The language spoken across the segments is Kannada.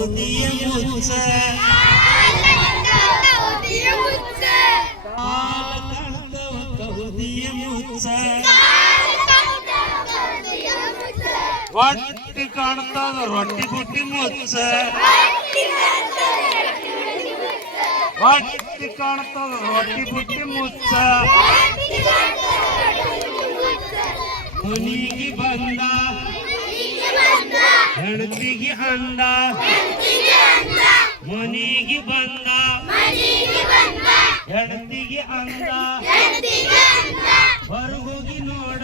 ಕೌದಿಯ ಮುಚ್ಚ ಕೌದಿಯ ಮುಚ್ಚ ಹೊಟ್ಟಿ ಕಾಣ್ತದ ರೊಟ್ಟಿ ಬುಟ್ಟಿ ಮುಚ್ಚ ಹೊಟ್ಟಿ ಕಾಣ್ತದ ರೊಟ್ಟಿ ಬುಟ್ಟಿ ಮುಚ್ಚ ಮನಿಗೆ ಬಂದ ಹೆಂಡತಿಗೆ ಅಂದ ಮನಿಗೆ ಬಂದ ಹೆಂಡತಿಗೆ ಅಂದ ಹೊರಗೋಗಿ ನೋಡ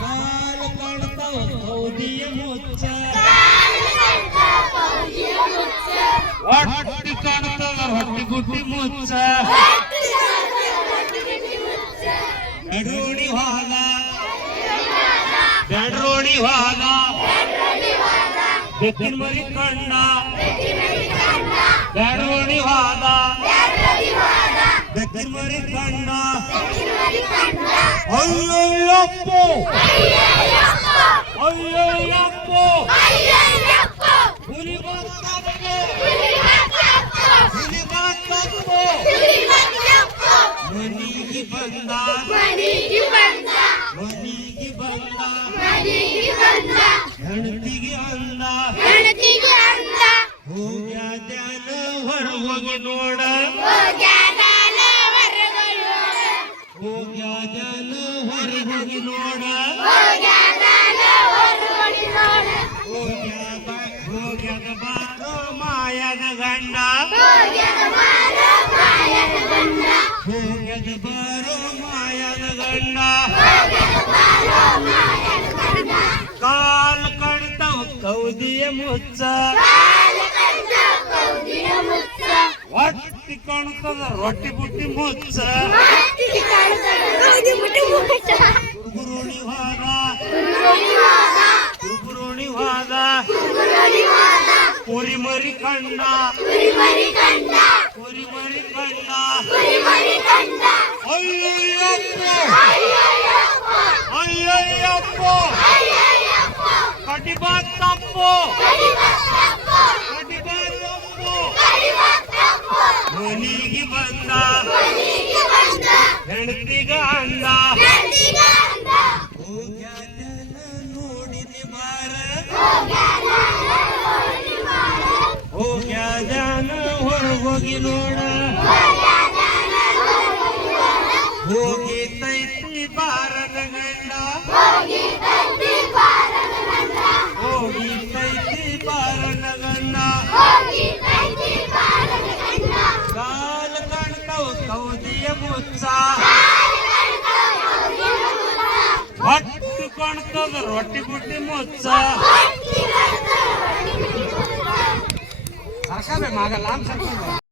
ಕಾಲು ಕಾಣ್ತಾವ ಕೌದಿಯ ಮುಚ್ಚ ಹೊಟ್ಟಿ ಕಾಣ್ತಾವ ಹೊಟ್ಟಿ ಗುಟ್ಟಿ ಮುಚ್ಚ ಬೆಡ್ರೋಡಿ ಹೋದ ಬೆಡ್ರೋಡಿ ಹೋದ ಬೆಕ್ಕಿನ ಮರಿ ಕಂಡ ಬೆಡ್ರೋಡಿ ಹೋದ ಬೆಕ್ಕಿನ ಮರಿ ಕಂಡ ಅಯ್ಯಯ್ಯಪ್ಪೋ ಅಯ್ಯಯ್ಯಪ್ಪೋ ಹುಲಿ ಬಾತಪ್ಪೋ ಹುಲಿ ಬಾತಪ್ಪೋ ಮನಿಗೆ ಬಂದ ಮನಿಗೆ ಬಂದ ಹೆಂಡತಿಗೆ ಅಂದ ಹೋಗ್ಯಾದ್ಯಾನ ಹೊರಗೋಗಿ ನೋಡ ಹೋಗ್ಯಾದ್ಯಾನ ಹೊರಗೋಗಿ ನೋಡ ಹೋಗ್ಯಾದ ಬಾರೋ ಮಾಯದ ಗಂಡ ಹೋಗ್ಯಾದ ಬಾರೋ ಮಾಯದ ಗಂಡ ಕಾಲು ಕಣ್ತಾವ ಕೌದಿಯ ಮುಚ್ಚ ಹೊಟ್ಟಿ ಕಾಣ್ತದ ರೊಟ್ಟಿ ಬುಟ್ಟಿ ಮುಚ್ಚ ಕುರುಗುರುಣಿ ಹೋದ ಕುರುಗುರುಣಿ ಹೋದ ಕುರಿ ಮರಿ ಕಂಡ ಕುರಿ ಮರಿ ಕಂಡ ಅಯ್ಯಯ್ಯಪ್ಪೋ ಅಯ್ಯಯ್ಯಪ್ಪೋ ಕಡಿಬಾತಪ್ಪೋ ಕಡಿಬಾತಪ್ಪೋ ಮನಿಗೆ ಬಂದ ಹೆಂಡತಿಗ ಅಂದ ಹೋಗ್ಯಾದನ ನೋಡಿದೆ ಬಾರ ಹೋಗ್ಯಾದನ ಹೊರಗೋಗಿ ನೋಡ ಹೋಗಿತೈತಿ ಬಾರದ ಗಂಡ ಹೋಗಿತೈತಿ ಬಾರದ ಗಂಡ ಕಾಲು ಕಾಣ್ತಾವ ಕೌದಿಯ ಮುಚ್ಚ ಹೊಟ್ಟಿ ಕಾಣ್ತದ ರೊಟ್ಟಿ ಬುಟ್ಟಿ ಮುಚ್ಚ ಸರ್ಕಬೇ ಮಗಲ್ಲ